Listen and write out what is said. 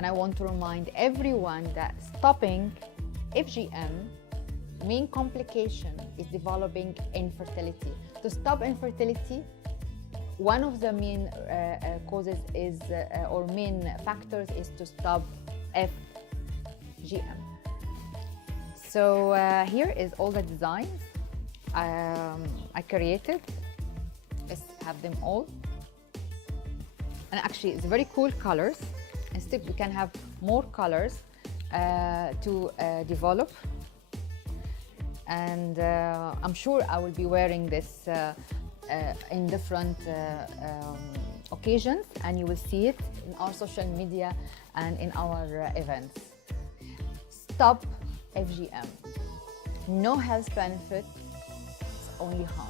And I want to remind everyone that stopping FGM, main complication is developing infertility. To stop infertility, one of the main causes is, or main factors is to stop FGM. So here is all the designs I created. Let's have them all. And actually, it's very cool colors. Instead, we can have more colors to develop. And I'm sure I will be wearing this in different occasions, and you will see it in our social media and in our events. Stop FGM. No health benefit, it's only harm.